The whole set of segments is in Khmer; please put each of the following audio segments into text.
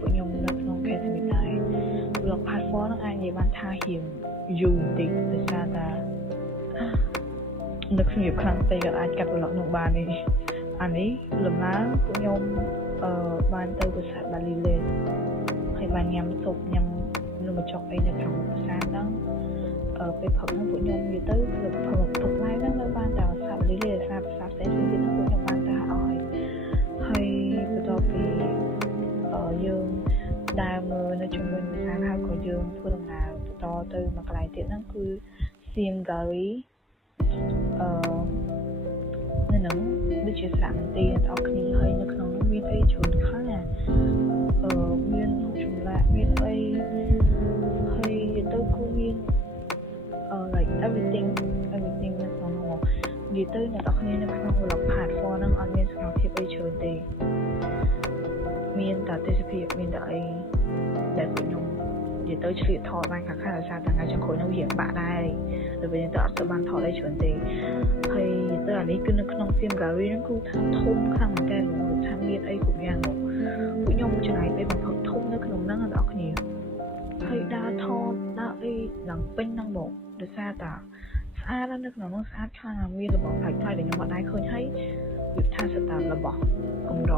ពួកខ្ញុំនៅក្នុងខេត្តសៀមរាបដែរ blog platform ហ្នឹងអាចនិយាយបានថារៀងយូរបន្តិចដោយសារតែនឹកស្ងៀមខ្លាំងពេកអាចកាត់ blog នោះបានទេអានេះលំឡើងពួកខ្ញុំបានទៅប្រាសាទបាលីលេហើយបានញ៉ាំស៊ុបញ៉ាំនំបញ្ចុកអីនៅក្នុងប្រាសាទហ្នឹងពេលព្រឹកហ្នឹងពួកខ្ញុំនិយាយទៅព្រឹកថ្ងៃហ្នឹងនៅបានតែប្រាសាទបាលីលេប្រាសាទផ្សេងៗទៀតហ្នឹងពួកខ្ញុំបានទៅហើយបន្ទាប់ពីយើងដើរមើលនៅជុំវិញប្រាសាទហើយក៏យើងធ្វើដំណើរបន្តទៅមកកន្លែងទៀតហ្នឹងគឺសៀមហ្គារីនៅនឹងដូចជាសារមន្ទីរអ្នកនរគ្នាហើយនៅក្នុងនោះមានអីច្រើនខ្លាំងមានរូបចម្លាក់មានអីហើយទៅគឺមាន like everything នៅក្នុងនោះនិយាយទៅអ្នកនរគ្នានៅក្នុង blog platform ហ្នឹងអត់មានសកម្មភាពអីច្រើនទេមានតែទេសភាពមានតែអីដែលពួកខ្ញុំនិយាយទៅឆ្លៀតថតបានខាងដោយសារតែថ្ងៃចុងក្រោយនោះវាបាក់ដែរតែវិញទៅអត់ទៅបានថតអីច្រើនទេហើយទៅអានេះគឺនៅក្នុង Film Gallery ហ្នឹងគឺថាធំខ្លាំងមែនតើថាមានអីគ្រប់យ៉ាងមកពួកខ្ញុំចំណាយពេលបំផុតធំនៅក្នុងហ្នឹងអ្នកនរគ្នាហើយដើរថតដើរអីឡើងពេញហ្នឹងមកដោយសារតែស្អាតនៅក្នុងនោះស្អាតខ្លាំងមានរបស់ផ្លែផ្លែដែលខ្ញុំអត់ដែរឃើញហើយវាថាស្តារបស់កម្រ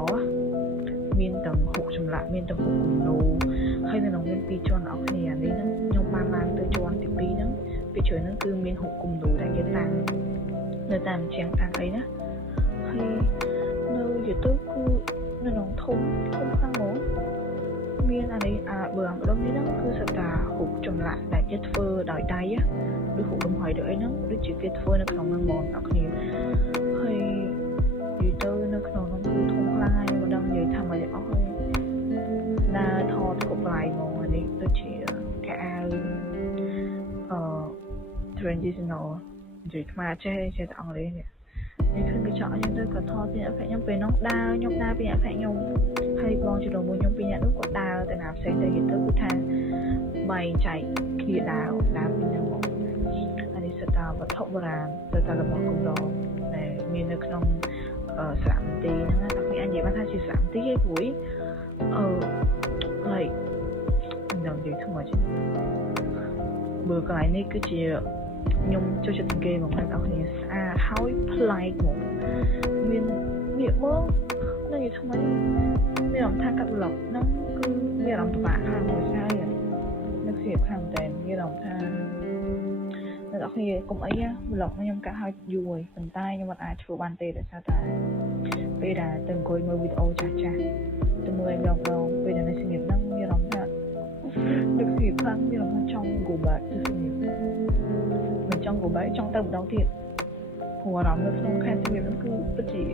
មានទាំងហុកចម្លាក់មានទាំងហុកគំនូហើយនៅក្នុងមានពីរជាន់អស់គ្នានេះហ្នឹងខ្ញុំបានឡើងទៅជាន់ទី2ហ្នឹងពីជ្រុយហ្នឹងគឺមានហុកគំនូដែលគេតាំងនៅតាមជាងតាំងអីណាហើយនៅយូទូបគឺនៅក្នុងធំខ្លាំងហ្មងមានអានេះបើម្ដងនេះហ្នឹងគឺស្តាហុកចម្លាក់ដែលគេធ្វើដោយដៃឬហុកលំហើយដូចអីហ្នឹងដូចជាគេធ្វើនៅក្នុងហ្នឹងហ្មងអ្នកគ្នាហើយយូទៅនៅក្នុងហ្នឹងគឺធំខ្លាំងហើយមិនដឹងនិយាយថាមិនអស់ហើយដើរថតគ្រប់កន្លែងហ្មងអានេះដូចជាកៅអៅtraditional និយាយខ្មែរចេះតែអង់គ្លេសនេះឃើញកញ្ចក់អញ្ចឹងទៅក៏ថតពីអភ័យខ្ញុំពេលនោះខ្ញុំដើរពីអភ័យខ្ញុំហើយបងជិះជាមួយខ្ញុំពីរនាក់នោះក៏ដើរទៅណាផ្សេងទៅទៅគឺថាបែងចែកគ្នាដើរពីហ្នឹងមកអានេះស្តាវត្ថុបុរាណទៅតែរបស់កម្រដែលមាននៅក្នុងសារមន្ទីរហ្នឹងតែគេអាចនិយាយបានថាជាសារមន្ទីរឯព្រួយlike នឹងនិយាយថ្មចេះបើកន្លែងនេះគឺជាខ្ញុំចូលចិត្តសង្កេតមកអ្នកនរគ្នាស្អាតហើយប្លែកហ្មងមានវាមើលនៅថ្មីមានអារម្មណ៍ថាកាត់ vlog ហ្នឹងគឺមានអារម្មណ៍ពិបាកខ្លាំងមួយហើយនឹកស្រៀបខាងតែមានអារម្មណ៍ថាអ្នកនរគ្នាកុំអី vlog ខ្ញុំកាត់ឲ្យយូរហើយប៉ុន្តែខ្ញុំអត់អាចធ្វើបានទេដោយសារតែពេលដែលទៅអង្គុយមើលវីដេអូចាស់ទៅមើលឲ្យម្ដងពេលដែលនៅស្ងៀមហ្នឹងមានអារម្មណ៍ថានឹកស្រៀបខ្លាំងមានអារម្មណ៍ចង់ go back ទៅស្ងៀមមិនចង់ go back ចង់ទៅម្ដងទៀតព្រោះអារម្មណ៍នៅក្នុងខេត្តសៀមរាបហ្នឹងគឺពិតជា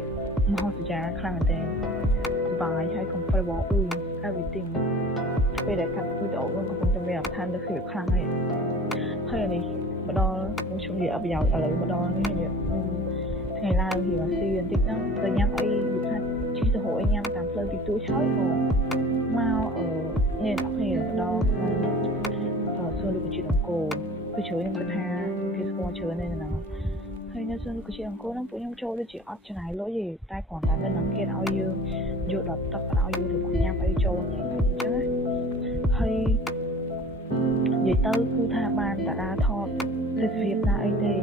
មហោទយាខ្លាំងមែនទែនសប្បាយហើយ comfortable everything ពេលដែលកាត់វីដេអូហ្នឹងកំពុងតែមានអារម្មណ៍ថានឹកស្រៀបខ្លាំងហើយនេះមកដល់ខ្ញុំជុំនិយាយអបយោឥឡូវមកដល់នេះថ្ងៃឡើងរៀងអាស៊ីបន្តិចហ្នឹងទៅញ៉ាំអីវាថាជិះទៅរកអីញ៉ាំតាមផ្លូវទីទួចហើយក៏មកនេះអ្នកគ្នាមកដល់សួនរុក្ខជាតិអង្គរគឺជ្រើខ្ញុំគិតថាគេស្គាល់ច្រើននៅហ្នឹងហើយនៅសួនរុក្ខជាតិអង្គរហ្នឹងពួកខ្ញុំចូលដូចជាអត់ចំណាយលុយទេតែគ្រាន់តែនៅហ្នឹងគេឲ្យយើងយកដល់ទឹកឲ្យយើងរបស់ញ៉ាំអីចូលអញ្ចឹងណាហើយនិយាយទៅគឺថាបានតារាថតទេសភាពណាអីទេ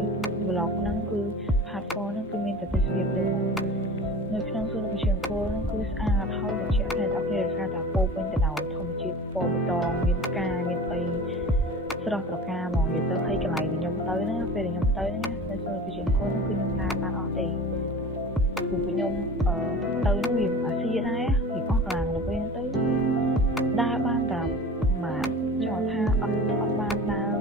vlog ហ្នឹងគឺ platform ហ្នឹងគឺមានតែទេសភាពទេនៅក្នុងសួនរុក្ខជាតិអង្គរហ្នឹងគឺស្អាតហើយត្រជាក់តែអត់មានរសារតែពោពេញទៅដោយធម្មជាតិពណ៌បៃតងមានផ្កាមានអីស្រស់ត្រកាហ្មងនិយាយទៅហើយកន្លែងខ្ញុំទៅហ្នឹងពេលខ្ញុំទៅហ្នឹងនៅសួនរុក្ខជាតិអង្គរហ្នឹងគឺខ្ញុំដើរបានអត់ទេព្រោះខ្ញុំទៅហ្នឹងវាអាស៊ីដែរវាអស់កន្លងទៅពេលហ្នឹងទៅដើរបានតែមកចង់ថាអត់បានដើរ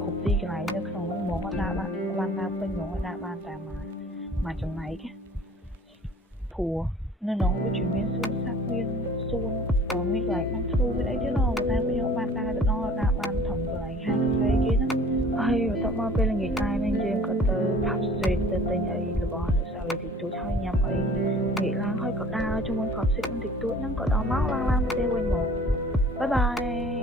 គ្រប់ទីកន្លែងនៅក្នុងហ្នឹងហ្មងអត់ដើរបានដើរពេញហ្មងដើរបានតែមកចំណែកព្រោះនៅក្នុងវាជាមានសួនសត្វមានសួនមានកន្លែងបាំងធ្នូមានអីទៀតតែខ្ញុំបានដើរទៅដល់ដើរបានធំកន្លែងហាងកាហ្វេគេហ្នឹងហើយបន្ទាប់មកពេលល្ងាចដែរហ្នឹងយើងក៏ទៅ Pub Street ទៅទិញអីរបស់អនុស្សាវរីយ៍តិចតួចហើយញ៉ាំអីងាកឡើងហើយក៏ដើរជាមួយ Pub Street តិចតួចហ្នឹងក៏ដល់មកឡើងទៅផ្ទះវិញមកបាយបាយ